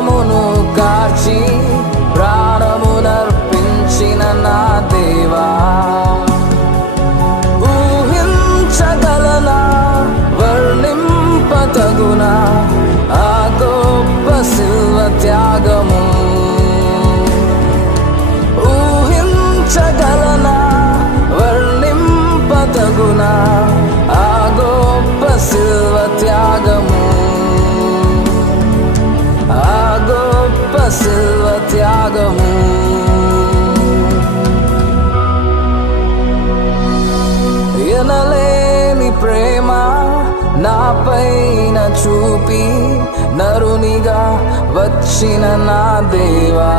రక్తమును కార్చి ప్రాణమునర్పించిన నా దేవా, ఊహించగలనా వర్ణింపతగునా ఆ గొప్ప శిల్వ త్యాగము, ఊహించగలనా వర్ణింపతగునా ఆ గొప్ప శిల్వ త్యాగము, ఆ గొప్ప శిల్వ త్యాగము. ఎనలేని ప్రేమ నాపైన చూపి నరునిగా వచ్చిన నా దేవా,